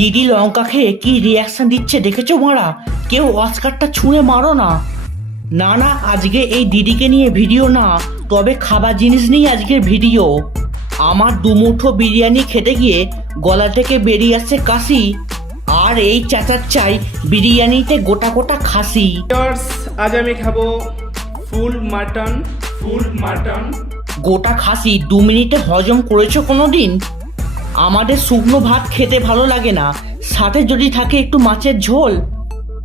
দিদি লঙ্কা খেয়ে কি রিয়াকশন দিচ্ছে দেখেছ মারা? কেউ অস্কারটা ছুঁড়ে মারো না। না না আজকে এই দিদিকে নিয়ে ভিডিও না তবে খাবার জিনিস নিয়ে আজকের ভিডিও আমার দুমুঠো বিরিয়ানি খেতে গিয়ে গলা থেকে বেরিয়ে আসছে কাশি আর এই চাচার চাই বিরিয়ানিতে গোটা গোটা খাসি। আজ আমি খাব ফুল মাটন ফুল মাটন। গোটা খাসি দু মিনিটে হজম করেছ কোনো দিন আমাদের শুকনো ভাত খেতে ভালো লাগে না। সাথে যদি থাকে একটু মাছের ঝোল।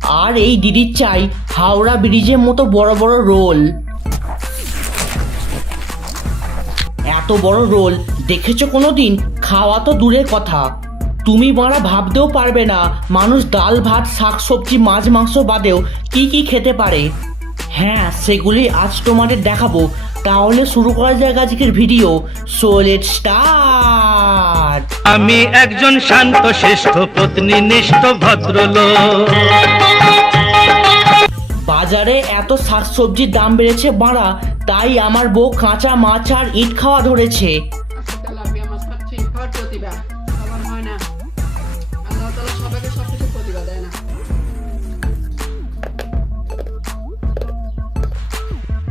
আর এই দিদির চাই হাওড়া ব্রিজের মতো বড় বড় রোল। এত বড় রোল, দেখেছ কোনো দিন খাওয়া তো দূরের কথা। তুমি মারা ভাবতেও পারবে না, মানুষ ডাল, ভাত, শাক, সবজি, মাছ, মাংস বাদেও কি কি খেতে পারে। হ্যাঁ সেগুলি আজ তোমাদের দেখাবো। তাহলে শুরু করা যাক আজকের ভিডিও। সো লেট স্টার্ট আমি একজন শান্ত শ্রেষ্ঠ পত্নী নিষ্ঠ ভদ্রলোক। বাজারে এত শাকসবজির দাম বেড়েছে বাড়া তাই আমার বউ কাঁচা মাছ আর ইট খাওয়া ধরেছে। প্রতিভা সবার হয় না আল্লাহ তালা সবাইকে সব কিছু প্রতিভা দেয় না?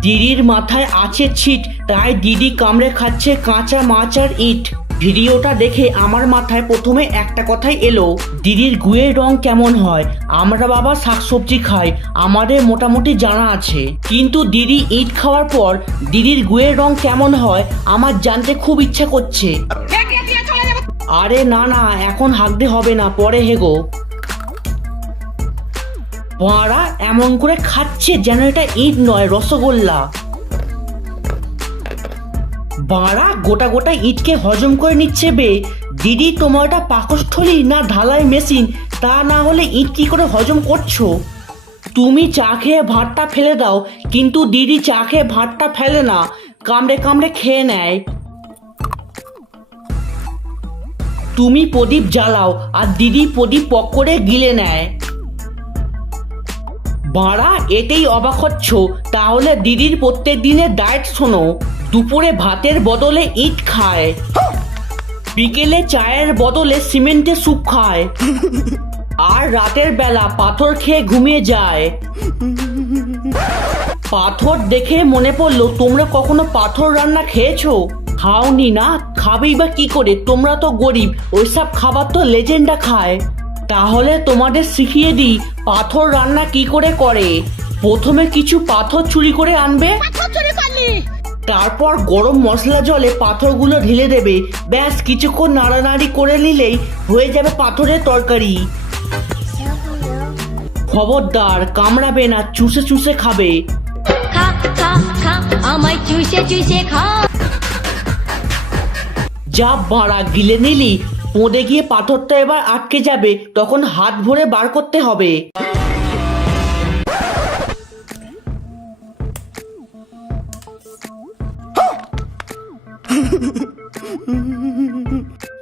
দিদির মাথায় আছে ছিট তাই দিদি কামড়ে খাচ্ছে কাঁচা মাছ আর ইট। ভিডিওটা দেখে আমার মাথায় প্রথমে একটা কথাই এলো দিদির গুয়ের রং কেমন হয়? আমরা বাবা শাকসবজি খাই আমাদের মোটামুটি জানা আছে। কিন্তু দিদি ইট খাওয়ার পর দিদির গুয়ের রং কেমন হয় আমার জানতে খুব ইচ্ছা করছে। আরে না না এখন হাঁকতে হবে না পরে হেগো। বাঁড়া এমন করে খাচ্ছে যেন এটা ইট নয়, রসগোল্লা। বাঁড়া গোটা গোটা ইটকে হজম করে নিচ্ছে বে। দিদি, তোমার এটা পাকস্থলী না ঢালাই মেশিন? তা না হলে ইট কি করে হজম করছ? তুমি চা খেয়ে ভাতটা ফেলে দাও, কিন্তু দিদি চা খেয়ে ভাতটা ফেলে না, কামড়ে কামড়ে খেয়ে নেয়। তুমি প্রদীপ জ্বালাও, আর দিদি প্রদীপ পক করে গিলে নেয়। বাড়া এতেই অবাক হচ্ছ। তাহলে দিদির প্রত্যেক দিনের ডায়েট শোনো। দুপুরে ভাতের বদলে ইট খায়। বিকেলে চায়ের বদলে সিমেন্টে স্যুপ খায়। আর রাতের বেলা পাথর খেয়ে ঘুমিয়ে যায়। পাথর দেখে মনে পড়ল, তোমরা কখনো পাথর রান্না খেয়েছো? খাওনি না, খাবেই বা কি করে? তোমরা তো গরিব, ওইসব খাবার তো লেজেন্ডা খায়। তাহলে তোমাদের শিখিয়ে দিই পাথর রান্না কি করে করে। প্রথমে কিছু পাথর চুরি করে আনবে। তারপর গরম মশলা জলে পাথরগুলো ঢেলে দেবে। ব্যাস কিছুক্ষণ নাড়ানাড়ি করে নিলেই হয়ে যাবে পাথরের তরকারি। খবরদার কামড়াবে না চুষে চুষে খাবে। আমায় চুষে চুষে খা। যা বাড়া গিলে নিলি পড়ে গিয়ে পাথরটা এবার আটকে যাবে, তখন হাত ভরে বার করতে হবে।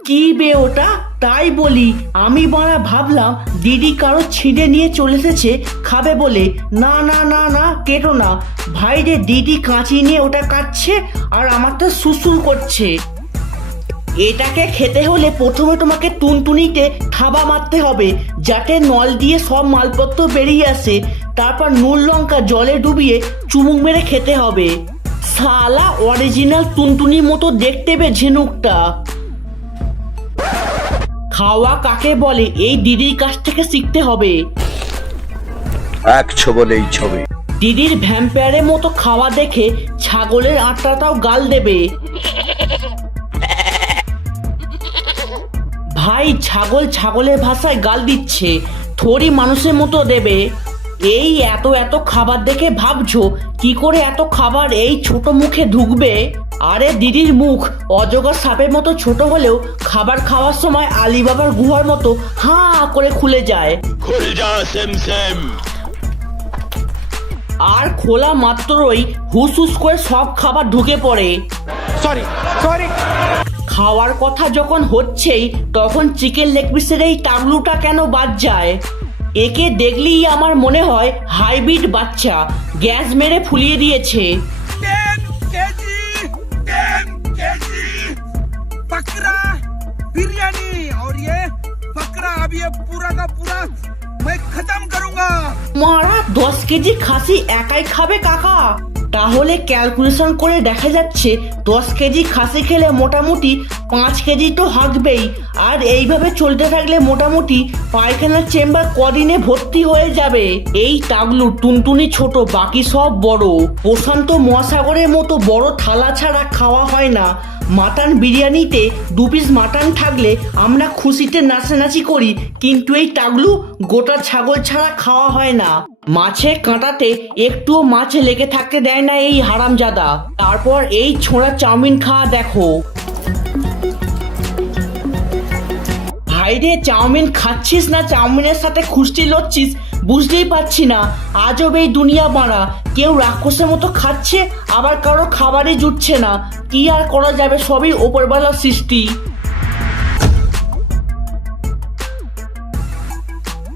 কি বে ওটা? তাই বলি, আমি বাড়া ভাবলাম, দিদি কারও ছিঁড়ে নিয়ে চলে এসেছে, খাবে বলে। না না না না, কেটো না। ভাই রে, দিদি কাঁচি নিয়ে ওটা কাটছে, আর আমার তো করছে। এটাকে খেতে হলে প্রথমে তোমাকে টুনটুনিতে থাবা মারতে হবে যাতে নল দিয়ে সব মালপত্র বেরিয়ে আসে। তারপর নুন লঙ্কা জলে ডুবিয়ে চুমুক মেরে খেতে হবে। সালা অরিজিনাল টুনটুনির মতো দেখতে বে ঝিনুকটা খাওয়া কাকে বলে এই দিদির কাছ থেকে শিখতে হবে। এক ছবলেই ছবি। দিদির ভ্যাম্পায়ারের মতো খাওয়া দেখে ছাগলের আটটাটাও গাল দেবে। ভাই ছাগল ছাগলের ভাষায় গাল দিচ্ছে থরি মানুষের মতো দেবে। এই এত এত খাবার দেখে ভাবছ কি করে এত খাবার এই ছোট মুখে ঢুকবে আরে দিদির মুখ অজগর সাপের মতো ছোট হলেও খাবার খাওয়ার সময় আলিবাবার গুহার মতো হাঁ করে খুলে যায়। আর খোলা মাত্রই হুস হুস করে সব খাবার ঢুকে পড়ে। সরি সরি খাওয়ার কথা যখন হচ্ছেই তখন চিকেন লেগ পিসের এই টাগলুটা কেন বাদ যায় একে দেখলেই আমার মনে হয় হাইব্রিড বাচ্চা গ্যাস মেরে ফুলিয়ে দিয়েছে केजी टेन केजी बकरा बिरयानी और ये बकरा अभी खत्म करूंगा মারা দশ কেজি খাসি একাই খাবে কাকা তাহলে ক্যালকুলেশন করে দেখা যাচ্ছে দশ কেজি খাসি খেলে মোটামুটি পাঁচ কেজি তো হাঁকবেই আর এইভাবে চলতে থাকলে মোটামুটি পায়খানার চেম্বার কদিনে ভর্তি হয়ে যাবে। এই টাগলু টুনটুনি ছোট, বাকি সব বড়। প্রশান্ত মহাসাগরের মতো বড় থালা ছাড়া খাওয়া হয় না। মাটন বিরিয়ানিতে দু পিস মাটন থাকলে আমরা খুশিতে নাচানাচি করি, কিন্তু এই টাগলু গোটা ছাগল ছাড়া খাওয়া হয় না। মাছে কাঁটাতে একটুও মাছ লেগে থাকতে দেয় না এই হারামজাদা। তারপর এই ছোঁড়া চাউমিন খাওয়া দেখো। ভাইরে চাউমিন খাচ্ছিস না? চাউমিনের সাথে খুশটি লচ্ছিস বুঝতেই পারছি না। আজব এই দুনিয়া বাড়া কেউ রাক্ষসের মতো খাচ্ছে, আবার কারও খাবারই জুটছে না। কি আর করা যাবে? সবই ওপরবেলার সৃষ্টি।